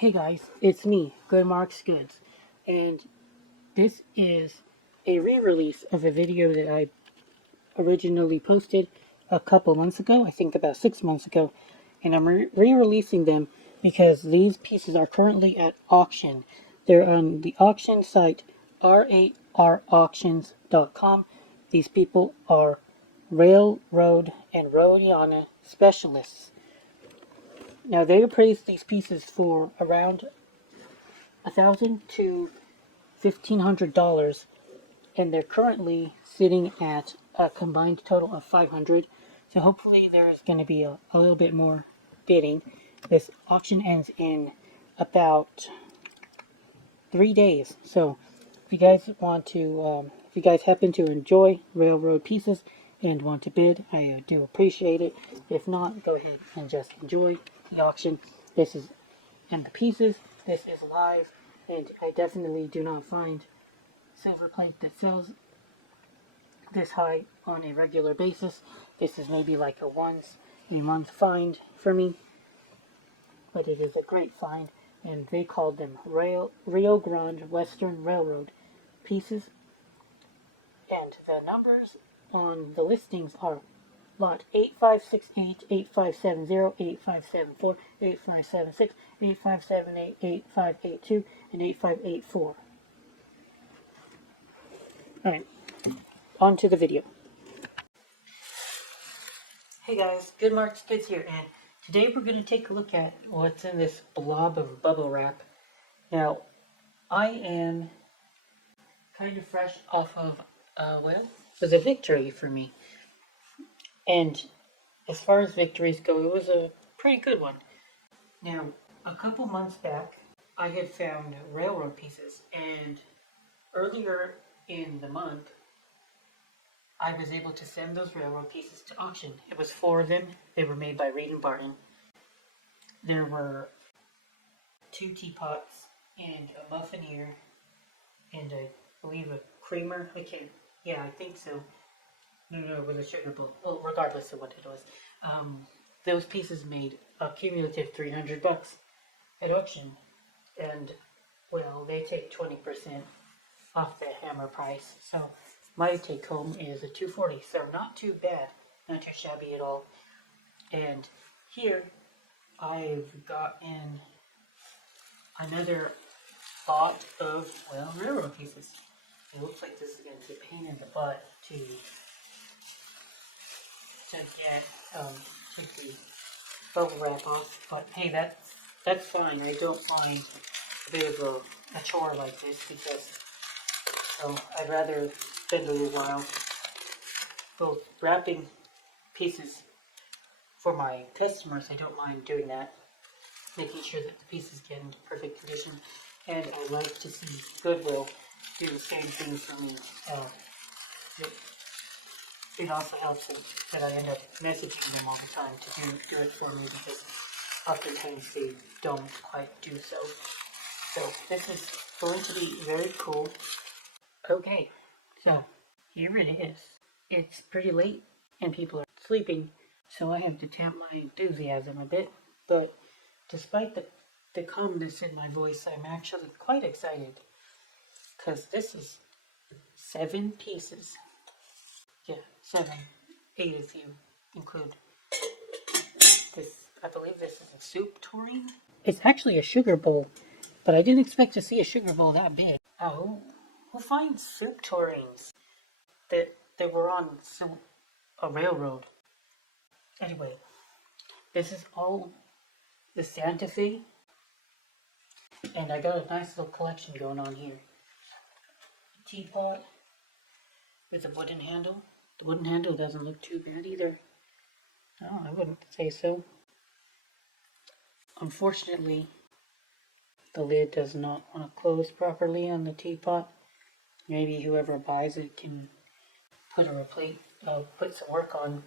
Hey guys, it's me, Good Marks Goods, and this is a re-release of a video that I originally posted a couple months ago, I think about 6 months ago, and I'm re-releasing them because these pieces are currently at auction. They're on the auction site r8rauctions.com. These people are railroad and roadiana specialists. Now they appraise these pieces for around $1,000 to $1,500, and they're currently sitting at a combined total of $500. So hopefully there's going to be a little bit more bidding. This auction ends in about 3 days. So if you guys want to, if you guys happen to enjoy railroad pieces and want to bid, I do appreciate it. If not, go ahead and just enjoy the auction. This is and the pieces. This is live, and I definitely do not find silver plate that sells this high on a regular basis. This is maybe like a once a month find for me, but it is a great find, and they called them Rio Grande Western Railroad pieces, and the numbers on the listings are lot 8568, 8570, 8574, 8576, 8578, 8582, and 8584. Alright, on to the video. Hey guys, Good Marks Kids here, and today we're going to take a look at what's in this blob of bubble wrap. Now, I am kind of fresh off of, it was a victory for me. And as far as victories go, it was a pretty good one. Now, a couple months back, I had found railroad pieces, and earlier in the month, I was able to send those railroad pieces to auction. It was 4 of them. They were made by Reed & Barton. There were 2 teapots and a muffinier and I believe a creamer. I think so. No, it was a sugar bowl. Well, regardless of what it was. Those pieces made a cumulative $300 at auction. And, well, they take 20% off the hammer price. So my take home is a $240. So not too bad. Not too shabby at all. And here I've gotten another lot of, well, railroad pieces. It looks like this is going to be a pain in the butt to get, take the bubble wrap off, but hey, that's fine. I don't mind a bit of a chore like this because I'd rather spend a little while both wrapping pieces for my customers. I don't mind doing that, making sure that the pieces get into perfect condition, and I like to see Goodwill do the same thing for me. It also helps that I end up messaging them all the time to do it for me because oftentimes they don't quite do so. So this is going to be very cool. Okay, so here it is. It's pretty late and people are sleeping, so I have to tamp my enthusiasm a bit. But despite the calmness in my voice, I'm actually quite excited because this is 7 pieces. Yeah, 7, 8 if you include this. I believe this is a soup tureen. It's actually a sugar bowl, but I didn't expect to see a sugar bowl that big. Oh, who finds soup tureens that were on a railroad? Anyway, this is all the Santa Fe, and I got a nice little collection going on here. Teapot with a wooden handle. The wooden handle doesn't look too bad either. No, I wouldn't say so. Unfortunately, the lid does not want to close properly on the teapot. Maybe whoever buys it can put some work on.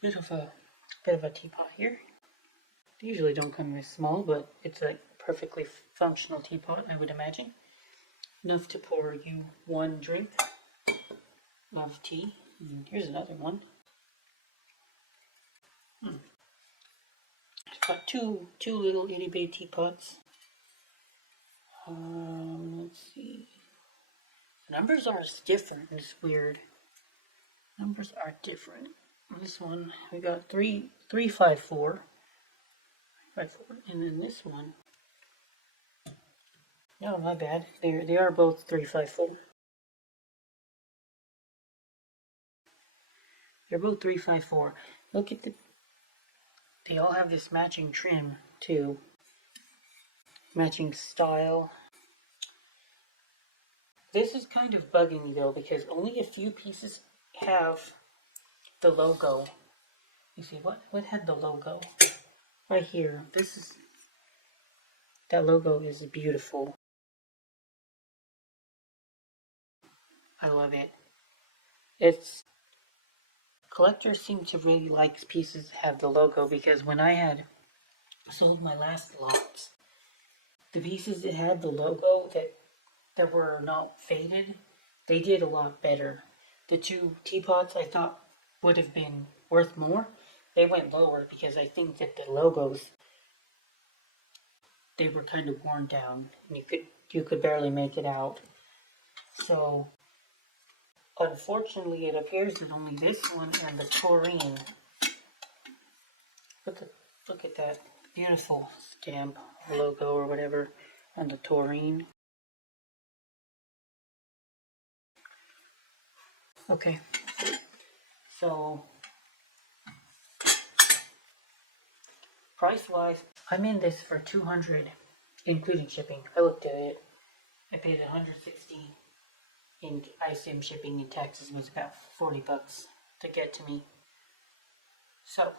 Bit of a teapot here. They usually don't come this small, but it's a perfectly functional teapot, I would imagine. Enough to pour you 1 drink of tea. And here's another one. Got two little itty bitty teapots. Let's see. The numbers are different. It's weird. Numbers are different. This one we got 354, and then this one. No, my bad. They are both 354. They're both 354. Look at they all have this matching trim too. Matching style. This is kind of bugging me though because only a few pieces have the logo. You see what had the logo? Right here. That logo is beautiful. I love it. Collectors seem to really like pieces that have the logo because when I had sold my last lots, the pieces that had the logo that were not faded, they did a lot better. The two teapots I thought would have been worth more, they went lower because I think that the logos, they were kind of worn down and you could barely make it out. So unfortunately it appears that only this one and the Tureen. Look at that beautiful stamp logo or whatever on the Tureen. Okay, so price wise, I'm in this for $200 including shipping. I looked at it. I paid $160 and I assume shipping and taxes was about $40 to get to me. So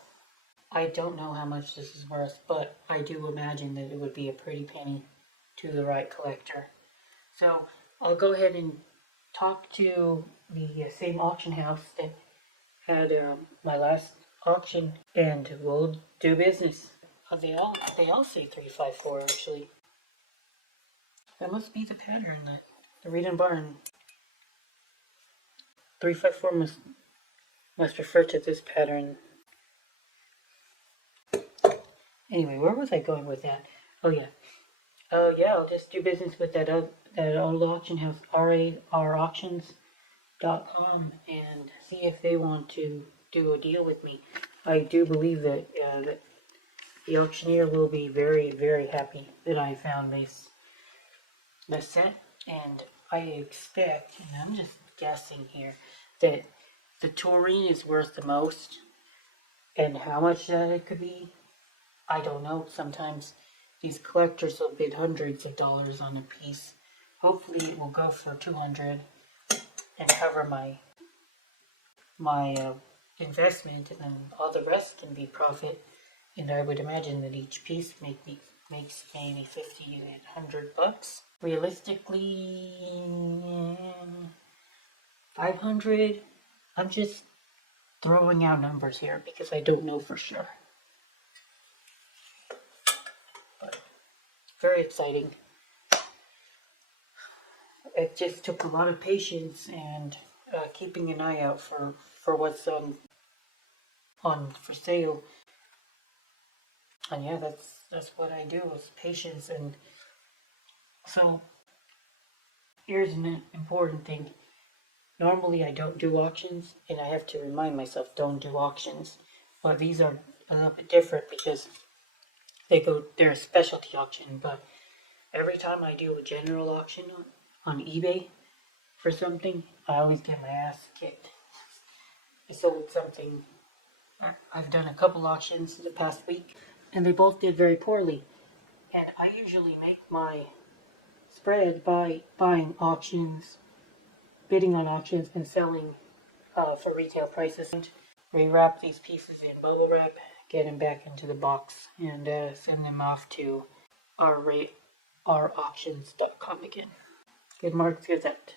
I don't know how much this is worth, but I do imagine that it would be a pretty penny to the right collector. So I'll go ahead and talk to the same auction house that had my last auction, and we'll do business. They all say 354 actually. That must be the pattern that the Reed and Barn 354 must refer to this pattern. Anyway, where was I going with that? Oh yeah, I'll just do business with that old auction house, rauctions.com, and see if they want to do a deal with me. I do believe that that the auctioneer will be very, very happy that I found this set, and I expect, and I'm just guessing here, that the Tureen is worth the most, and how much that it could be, I don't know. Sometimes these collectors will bid hundreds of dollars on a piece. Hopefully it will go for $200 and cover my investment, and then all the rest can be profit. And I would imagine that each piece makes maybe $50 to $100. Realistically, 500. I'm just throwing out numbers here because I don't know for sure. But very exciting. It just took a lot of patience and keeping an eye out for what's on for sale. And yeah, that's what I do, is patience. And so here's an important thing. Normally I don't do auctions, and I have to remind myself, don't do auctions. But these are a little bit different because they're a specialty auction. But every time I do a general auction on eBay for something, I always get my ass kicked. I sold something. I've done a couple auctions in the past week, and they both did very poorly. And I usually make my spread by buying auctions, bidding on auctions, and selling for retail prices. And rewrap these pieces in bubble wrap, get them back into the box, and send them off to rauctions.com again. Good marks, good out.